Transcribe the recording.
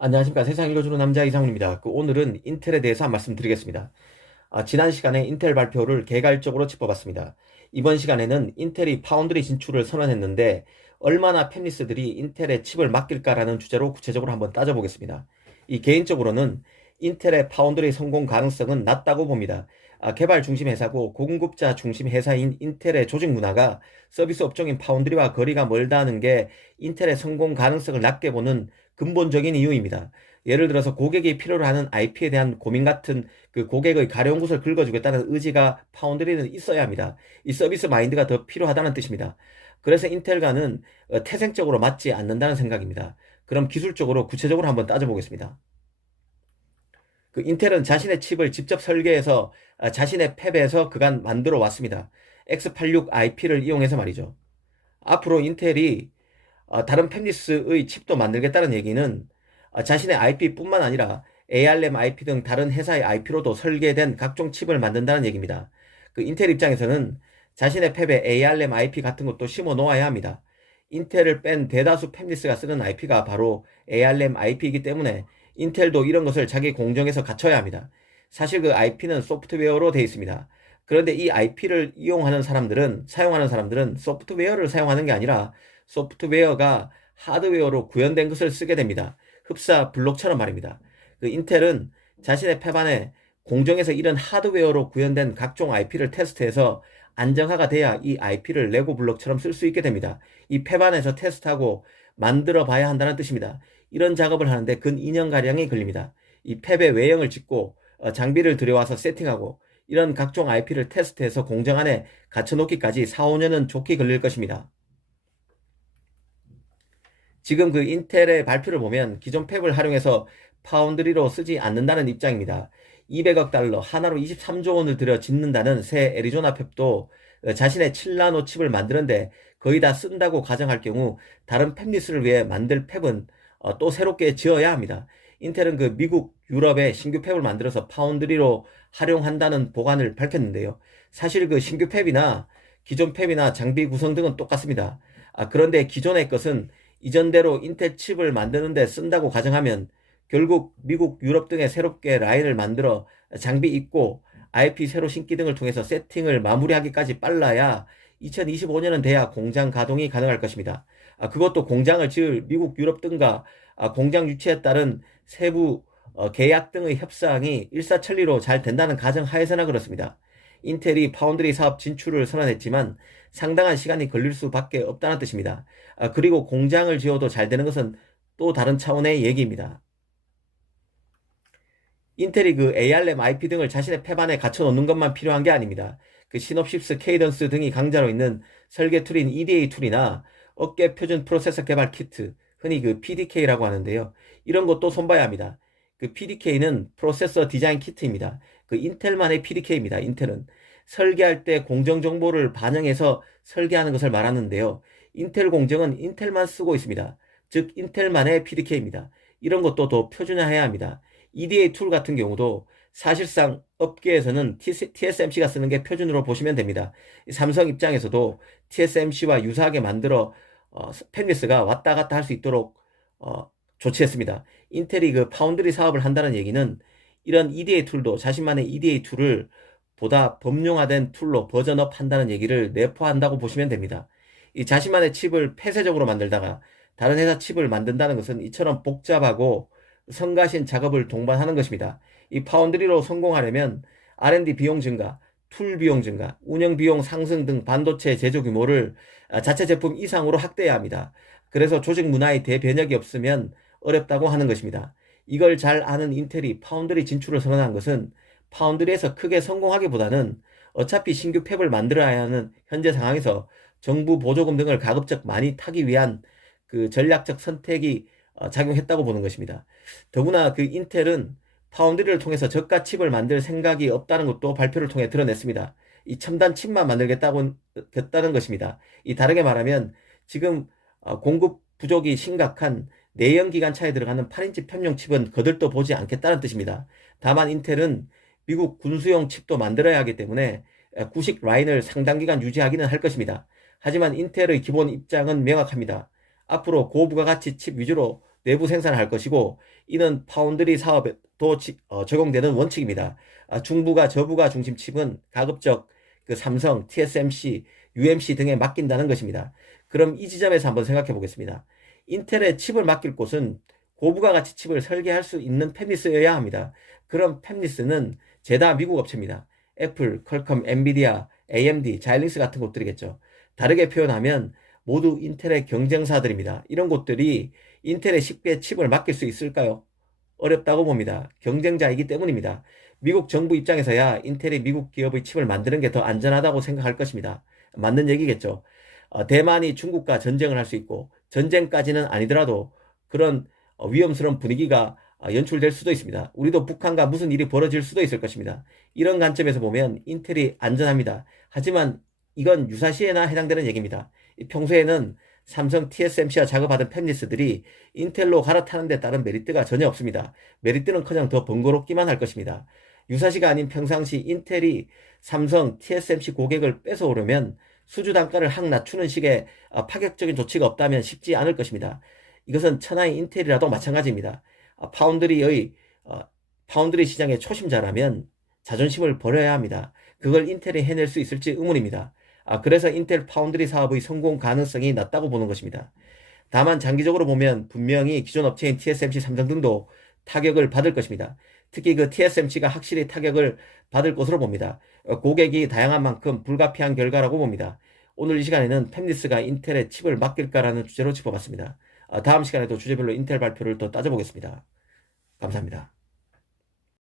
안녕하십니까. 세상 읽어주는 남자 이상훈입니다. 오늘은 인텔에 대해서 한 말씀 드리겠습니다. 지난 시간에 인텔 발표를 개괄적으로 짚어봤습니다. 이번 시간에는 인텔이 파운드리 진출을 선언했는데 얼마나 팹리스들이 인텔에 칩을 맡길까라는 주제로 구체적으로 한번 따져보겠습니다. 개인적으로는 인텔의 파운드리 성공 가능성은 낮다고 봅니다. 개발 중심 회사고 공급자 중심 회사인 인텔의 조직 문화가 서비스 업종인 파운드리와 거리가 멀다는 게 인텔의 성공 가능성을 낮게 보는 근본적인 이유입니다. 예를 들어서 고객이 필요로 하는 IP에 대한 고민 같은 그 고객의 가려운 곳을 긁어주겠다는 의지가 파운드리는 있어야 합니다. 이 서비스 마인드가 더 필요하다는 뜻입니다. 그래서 인텔과는 태생적으로 맞지 않는다는 생각입니다. 그럼 기술적으로 구체적으로 한번 따져보겠습니다. 인텔은 자신의 칩을 직접 설계해서 자신의 팹에서 그간 만들어 왔습니다. x86 IP를 이용해서 말이죠. 앞으로 인텔이 다른 팹리스의 칩도 만들겠다는 얘기는 자신의 IP뿐만 아니라 ARM IP 등 다른 회사의 IP로도 설계된 각종 칩을 만든다는 얘기입니다. 인텔 입장에서는 자신의 팹에 ARM IP 같은 것도 심어 놓아야 합니다. 인텔을 뺀 대다수 팹리스가 쓰는 IP가 바로 ARM IP이기 때문에 인텔도 이런 것을 자기 공정에서 갖춰야 합니다. 사실 그 IP는 소프트웨어로 되어 있습니다. 그런데 이 IP를 사용하는 사람들은 소프트웨어를 사용하는 게 아니라 소프트웨어가 하드웨어로 구현된 것을 쓰게 됩니다. 흡사 블록처럼 말입니다. 인텔은 자신의 팹 안에 공정에서 이런 하드웨어로 구현된 각종 IP를 테스트해서 안정화가 돼야 이 IP를 레고 블록처럼 쓸 수 있게 됩니다. 이 팹 안에서 테스트하고 만들어 봐야 한다는 뜻입니다. 이런 작업을 하는데 근 2년가량이 걸립니다. 이 팹의 외형을 짓고 장비를 들여와서 세팅하고 이런 각종 IP를 테스트해서 공정 안에 갖춰놓기까지 4, 5년은 좋게 걸릴 것입니다. 지금 인텔의 발표를 보면 기존 팹을 활용해서 파운드리로 쓰지 않는다는 입장입니다. 200억 달러, 하나로 23조 원을 들여 짓는다는 새 애리조나 팹도 자신의 7나노 칩을 만드는데 거의 다 쓴다고 가정할 경우 다른 팹리스를 위해 만들 팹은 또 새롭게 지어야 합니다. 인텔은 미국, 유럽에 신규 팹을 만들어서 파운드리로 활용한다는 보관을 밝혔는데요. 사실 신규 팹이나 기존 팹이나 장비 구성 등은 똑같습니다. 그런데 기존의 것은 이전대로 인텔 칩을 만드는데 쓴다고 가정하면 결국 미국, 유럽 등에 새롭게 라인을 만들어 장비 입고 IP 새로 신기 등을 통해서 세팅을 마무리하기까지 빨라야 2025년은 돼야 공장 가동이 가능할 것입니다. 그것도 공장을 지을 미국, 유럽 등과 공장 유치에 따른 세부 계약 등의 협상이 일사천리로 잘 된다는 가정 하에서나 그렇습니다. 인텔이 파운드리 사업 진출을 선언했지만 상당한 시간이 걸릴 수밖에 없다는 뜻입니다. 그리고 공장을 지어도 잘 되는 것은 또 다른 차원의 얘기입니다. 인텔이 ARM IP 등을 자신의 팹 안에 갖춰 놓는 것만 필요한 게 아닙니다. 시놉시스, 케이던스 등이 강자로 있는 설계 툴인 EDA 툴이나 업계 표준 프로세서 개발 키트, 흔히 PDK라고 하는데요. 이런 것도 손봐야 합니다. PDK는 프로세서 디자인 키트입니다. 인텔만의 PDK입니다. 인텔은 설계할 때 공정 정보를 반영해서 설계하는 것을 말하는데요. 인텔 공정은 인텔만 쓰고 있습니다. 즉 인텔만의 PDK입니다. 이런 것도 더 표준화해야 합니다. EDA 툴 같은 경우도 사실상 업계에서는 TSMC가 쓰는 게 표준으로 보시면 됩니다. 삼성 입장에서도 TSMC와 유사하게 만들어 팹리스가 왔다 갔다 할 수 있도록 조치했습니다. 인텔이 파운드리 사업을 한다는 얘기는 이런 EDA 툴도 자신만의 EDA 툴을 보다 범용화된 툴로 버전업 한다는 얘기를 내포한다고 보시면 됩니다. 이 자신만의 칩을 폐쇄적으로 만들다가 다른 회사 칩을 만든다는 것은 이처럼 복잡하고 성가신 작업을 동반하는 것입니다. 이 파운드리로 성공하려면 R&D 비용 증가, 툴 비용 증가, 운영 비용 상승 등 반도체 제조 규모를 자체 제품 이상으로 확대해야 합니다. 그래서 조직 문화의 대변혁이 없으면 어렵다고 하는 것입니다. 이걸 잘 아는 인텔이 파운드리 진출을 선언한 것은 파운드리에서 크게 성공하기보다는 어차피 신규 팹을 만들어야 하는 현재 상황에서 정부 보조금 등을 가급적 많이 타기 위한 전략적 선택이 작용했다고 보는 것입니다. 더구나 인텔은 파운드리를 통해서 저가 칩을 만들 생각이 없다는 것도 발표를 통해 드러냈습니다. 이 첨단 칩만 만들겠다는 것입니다. 다르게 말하면 지금 공급 부족이 심각한 내연 기관차에 들어가는 8인치 편용 칩은 거들떠 보지 않겠다는 뜻입니다. 다만 인텔은 미국 군수용 칩도 만들어야 하기 때문에 구식 라인을 상당 기간 유지하기는 할 것입니다. 하지만 인텔의 기본 입장은 명확합니다. 앞으로 고부가가치 칩 위주로 내부 생산을 할 것이고 이는 파운드리 사업에도 적용되는 원칙입니다. 중부가 저부가 중심 칩은 가급적 그 삼성, TSMC, UMC 등에 맡긴다는 것입니다. 그럼 이 지점에서 한번 생각해 보겠습니다. 인텔에 칩을 맡길 곳은 고부가 가치 칩을 설계할 수 있는 팹리스여야 합니다. 그럼 팹리스는 죄다 미국 업체입니다. 애플, 퀄컴, 엔비디아, AMD, 자일링스 같은 곳들이겠죠. 다르게 표현하면 모두 인텔의 경쟁사들입니다. 이런 곳들이 인텔에 쉽게 칩을 맡길 수 있을까요? 어렵다고 봅니다. 경쟁자이기 때문입니다. 미국 정부 입장에서야 인텔이 미국 기업의 칩을 만드는 게 더 안전하다고 생각할 것입니다. 맞는 얘기겠죠. 대만이 중국과 전쟁을 할 수 있고 전쟁까지는 아니더라도 그런 위험스러운 분위기가 연출될 수도 있습니다. 우리도 북한과 무슨 일이 벌어질 수도 있을 것입니다. 이런 관점에서 보면 인텔이 안전합니다. 하지만 이건 유사시에나 해당되는 얘기입니다. 평소에는 삼성 TSMC와 작업하던 팹리스들이 인텔로 갈아타는 데 따른 메리트가 전혀 없습니다. 메리트는커녕 더 번거롭기만 할 것입니다. 유사시가 아닌 평상시 인텔이 삼성 TSMC 고객을 뺏어오려면 수주 단가를 확 낮추는 식의 파격적인 조치가 없다면 쉽지 않을 것입니다. 이것은 천하의 인텔이라도 마찬가지입니다. 파운드리 시장의 초심자라면 자존심을 버려야 합니다. 그걸 인텔이 해낼 수 있을지 의문입니다. 그래서 인텔 파운드리 사업의 성공 가능성이 낮다고 보는 것입니다. 다만 장기적으로 보면 분명히 기존 업체인 TSMC, 삼성 등도 타격을 받을 것입니다. 특히 그 TSMC가 확실히 타격을 받을 것으로 봅니다. 고객이 다양한 만큼 불가피한 결과라고 봅니다. 오늘 이 시간에는 팹리스가 인텔에 칩을 맡길까라는 주제로 짚어봤습니다. 다음 시간에도 주제별로 인텔 발표를 더 따져보겠습니다. 감사합니다.